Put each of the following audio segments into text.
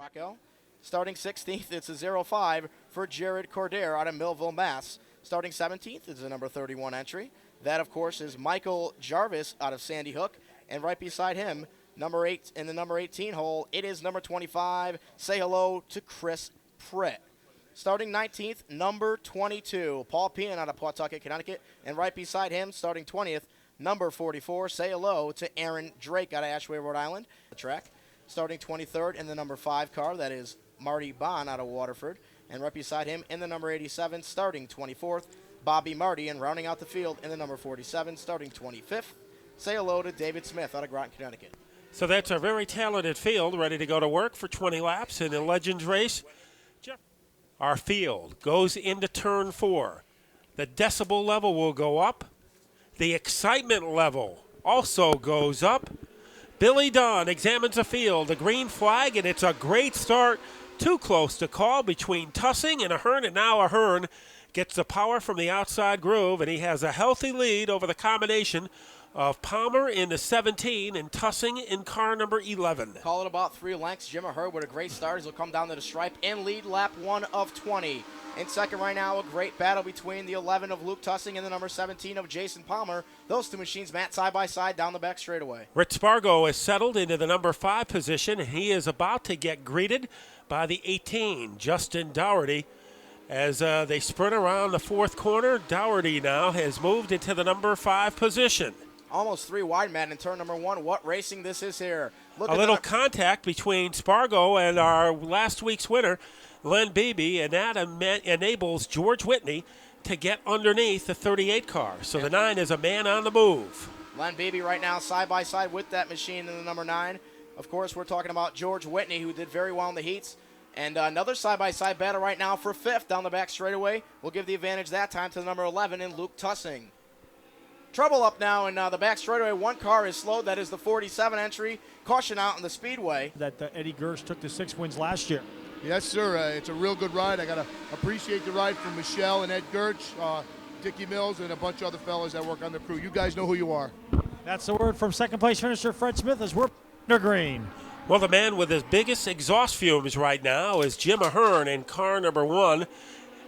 Rocco. Starting 16th, it's a 0-5 for Jared Cordair out of Millville, Mass. Starting 17th is the number 31 entry. That, of course, is Michael Jarvis out of Sandy Hook. And right beside him, number 8 in the number 18 hole, it is number 25. Say hello to Chris Pritt. Starting 19th, number 22, Paul Pean out of Pawtucket, Connecticut. And right beside him, starting 20th, number 44, say hello to Aaron Drake out of Ashway, Rhode Island. The track. Starting 23rd in the number 5 car, that is Marty Bond out of Waterford. And right beside him in the number 87, starting 24th, Bobby Marty. And rounding out the field in the number 47, starting 25th, say hello to David Smith out of Groton, Connecticut. So that's a very talented field ready to go to work for 20 laps in the Legends race. Our field goes into turn 4. The decibel level will go up. The excitement level also goes up. Billy Dunn examines the field, the green flag, and it's a great start. Too close to call between Tussing and Ahern, and now Ahern gets the power from the outside groove, and he has a healthy lead over the combination of Palmer in the 17 and Tussing in car number 11. Call it about 3 lengths. Jim Ahern with a great start. He'll come down to the stripe and lead lap 1 of 20. In second right now, a great battle between the 11 of Luke Tussing and the number 17 of Jason Palmer. Those two machines match side by side down the back straightaway. Rich Spargo is settled into the number 5 position, and he is about to get greeted by the 18, Justin Dougherty. As they sprint around the 4th corner, Dougherty now has moved into the number 5 position. Almost 3 wide, man, in turn number 1. What racing this is here. Look, a little contact between Spargo and our last week's winner, Len Beebe, and that enables George Whitney to get underneath the 38 car. So the 9 is a man on the move. Len Beebe right now side by side with that machine in the number 9. Of course, we're talking about George Whitney, who did very well in the heats. And another side-by-side battle right now for 5th down the back straightaway. We'll give the advantage that time to the number 11 in Luke Tussing. Trouble up now in the back straightaway. 1 car is slowed. That is the 47 entry. Caution out in the speedway. That Eddie Gersh took the 6 wins last year. Yes, sir. It's a real good ride. I got to appreciate the ride from Michelle and Ed Gersh, Dickie Mills, and a bunch of other fellas that work on the crew. You guys know who you are. That's the word from second place finisher Fred Smith as we're under green. Well, the man with his biggest exhaust fumes right now is Jim Ahern in car number 1.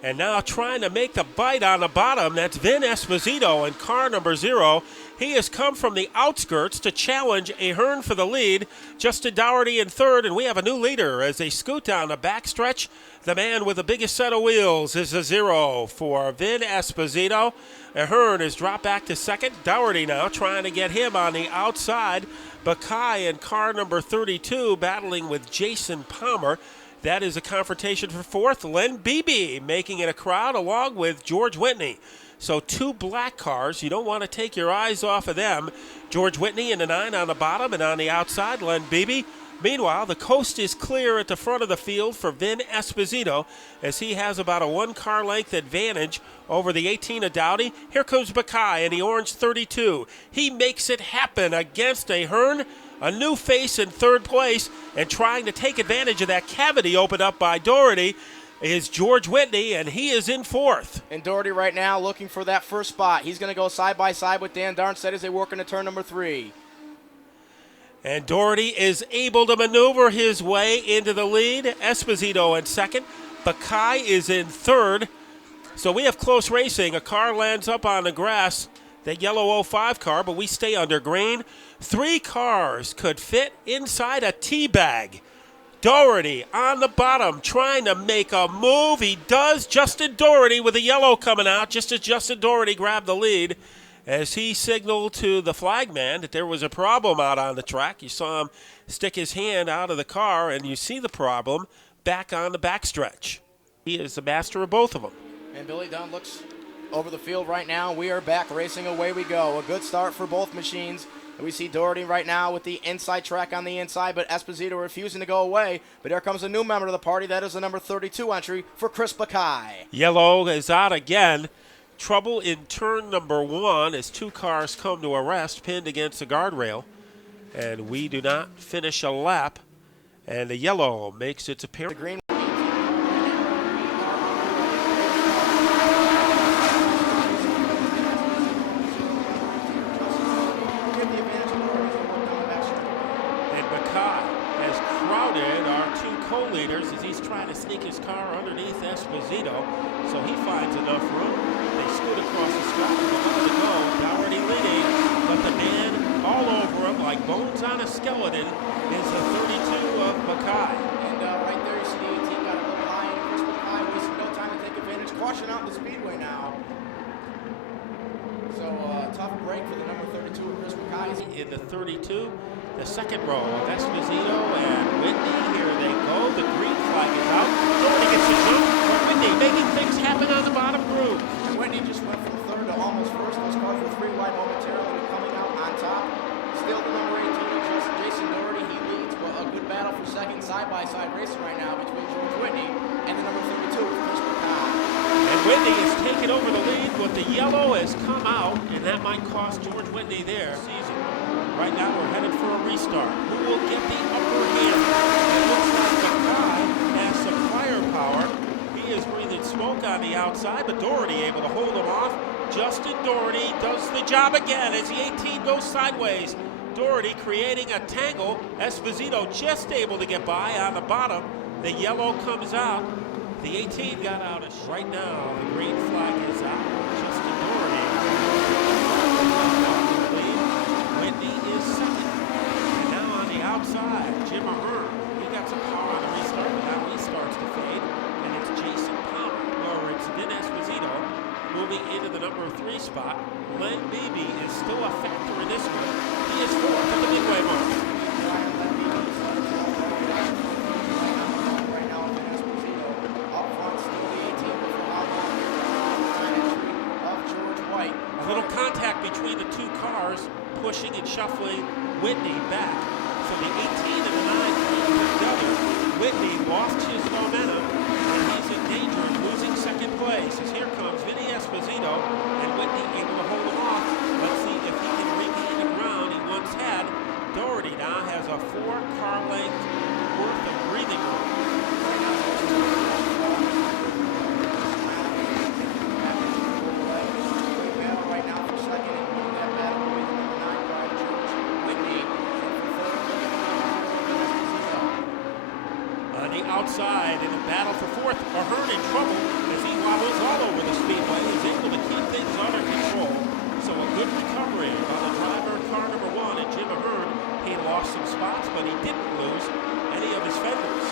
And now trying to make the bite on the bottom, that's Vin Esposito in car number 0. He has come from the outskirts to challenge Ahern for the lead. Justin Dougherty in 3rd, and we have a new leader as they scoot down the backstretch. The man with the biggest set of wheels is a 0 for Vin Esposito. Ahern has dropped back to 2nd. Dougherty now trying to get him on the outside. Bakai in car number 32 battling with Jason Palmer. That is a confrontation for 4th. Len Beebe making it a crowd along with George Whitney. So 2 black cars. You don't want to take your eyes off of them. George Whitney in the 9 on the bottom, and on the outside, Len Beebe. Meanwhile, the coast is clear at the front of the field for Vin Esposito as he has about a 1-car length advantage over the 18 of Doughty. Here comes Bakai in the orange 32. He makes it happen against Ahern. A new face in 3rd place, and trying to take advantage of that cavity opened up by Dougherty is George Whitney, and he is in 4th. And Dougherty right now looking for that first spot. He's going to go side by side with Dan Darnstead as they work into turn number 3. And Dougherty is able to maneuver his way into the lead. Esposito in 2nd. Bakai is in 3rd. So we have close racing. A car lands up on the grass, that yellow 05 car, but we stay under green. 3 cars could fit inside a tea bag. Dougherty on the bottom trying to make a move. He does. Justin Dougherty with the yellow coming out just as Justin Dougherty grabbed the lead as he signaled to the flagman that there was a problem out on the track. You saw him stick his hand out of the car, and you see the problem back on the backstretch. He is the master of both of them. And Billy Dunn looks over the field right now. We are back racing. Away we go. A good start for both machines. And we see Dougherty right now with the inside track on the inside, but Esposito refusing to go away. But here comes a new member of the party. That is the number 32 entry for Chris Bakai. Yellow is out again. Trouble in turn number 1 as 2 cars come to a rest, pinned against the guardrail. And we do not finish a lap. And the yellow makes its appearance. The green. crowded are two co-leaders as he's trying to sneak his car underneath Esposito. So he finds enough room. They scoot across the strap with a minute to go. Dougherty leading, but the man all over him like bones on a skeleton is the 32 of Mackay. And right there you see the 18 got a little high, and Chris Mackay wasting no time to take advantage. Caution out the speedway now. So tough break for the number 32 of Chris Mackay. In the 32, the second row of Esposito and Whitney. Here they go. The green flag is out. Doherty gets the jump, but Whitney making things happen on the bottom groove. And Whitney just went from third to almost first. Those cars were 3 wide momentarily, coming out on top. Still the number 18 of Jason Doherty. He leads, but a good battle for second side-by-side racing right now between George Whitney and the number 32 of Chris Mackay. And Whitney has taken over the lead, but the yellow has come out, and that might cost George Whitney their season. Right now we're headed for a restart. Who will get the upper hand? It looks like Mackay has some firepower. He is breathing smoke on the outside, but Doherty able to hold him off. Justin Doherty does the job again as the 18 goes sideways. Doherty creating a tangle. Esposito just able to get by on the bottom. The yellow comes out. The 18 got out right now. The green flag is out. Justin Doherty. Whitney is second. And now on the outside, Jim Ahern. He got some power on the restart, but now he starts to fade. And it's Jason Palmer, or it's Vin Esposito, moving into the number 3 spot. Len Beebe is still a factor in this one. He is 4th at the midway mark. Between the two cars, pushing and shuffling Whitney back. So the 18 and the 9 came together. Whitney lost his momentum, and he's in danger of losing second place. As here comes Vinny Esposito, and Whitney able to hold him off. Let's see if he can regain the ground he once had. Doherty now has a 4-car length worth of breathing room. Outside in the battle for 4th, Ahern in trouble as he wobbles all over the speedway. He's able to keep things under control. So a good recovery by the driver of car number 1 and Jim Ahern. He lost some spots, but he didn't lose any of his fenders.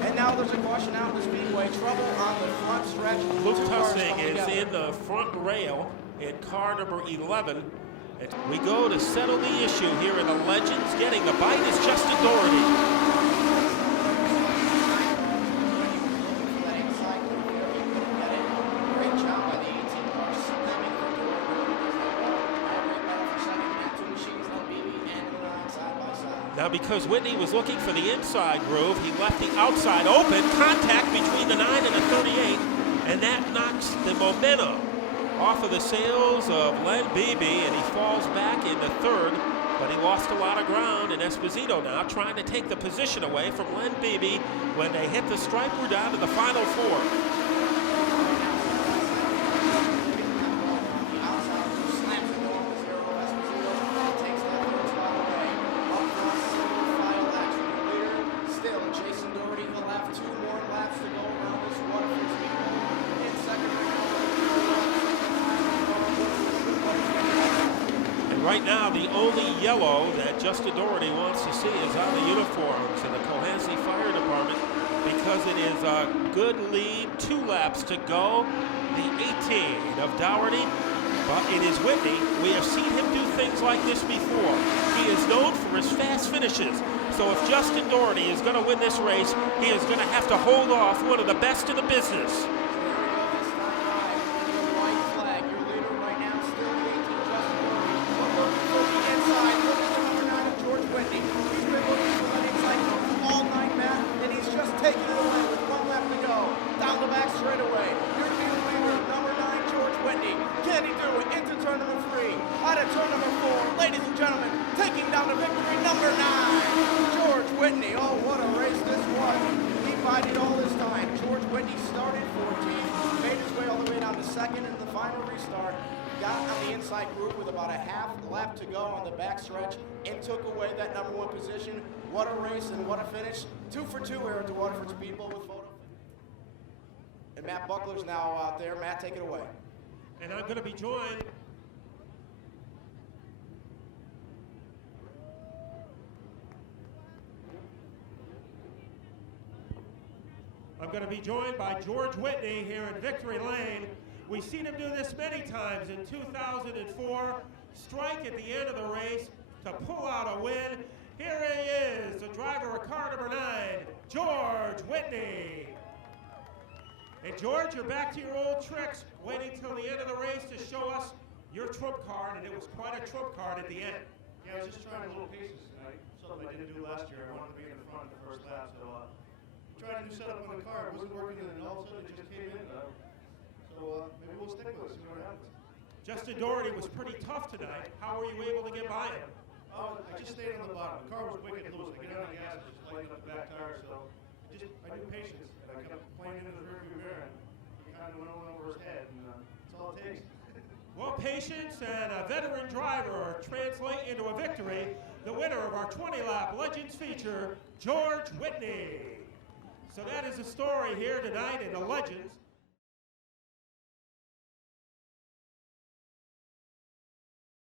And now there's a caution out in the speedway. Trouble on the front stretch. Luke Tussing is in the front rail in car number 11. And we go to settle the issue here in the Legends. Getting the bite is Justin Doherty. Now, because Whitney was looking for the inside groove, he left the outside open. Contact between the 9 and the 38, and that knocks the momentum off of the sails of Len Beebe, and he falls back into 3rd, but he lost a lot of ground. And Esposito now trying to take the position away from Len Beebe. When they hit the stripe, we're down to the final 4. Right now, the only yellow that Justin Doherty wants to see is on the uniforms in the Cohasset Fire Department because it is a good lead, 2 laps to go. The 18 of Dougherty, but it is Whitney. We have seen him do things like this before. He is known for his fast finishes. So if Justin Doherty is going to win this race, he is going to have to hold off one of the best in the business. second in the final restart. Got on the inside group with about a half lap to go on the backstretch and took away that number 1 position. What a race and what a finish. 2 for 2 here at the Waterford Speedbowl with photo. And Matt Buckler's now out there. Matt, take it away. And I'm going to be joined by George Whitney here in Victory Lane. We've seen him do this many times. In 2004, strike at the end of the race to pull out a win. Here he is, the driver of car number 9, George Whitney. And George, you're back to your old tricks, waiting till the end of the race to show us your trump card, and it was quite a trump card at the end. Yeah, I was just trying a little paces tonight. Something I didn't do last year. I wanted to be in the front the first lap, so tried a new setup on the car. It wasn't working, and then all of a sudden it just came in. So maybe we'll stick with it, see what happens. Justin Doherty was pretty tough tonight. How were you able to get by him? I just stayed on the bottom. The car was wicked loose. I get on the gas, I just lighten up the back tire, so I knew patience, and I kept playing into the rearview mirror, and he kind of went over his head, and that's all it takes. Well, patience and a veteran driver translate into a victory. The winner of our 20-lap Legends feature, George Whitney. So that is the story here tonight in the Legends.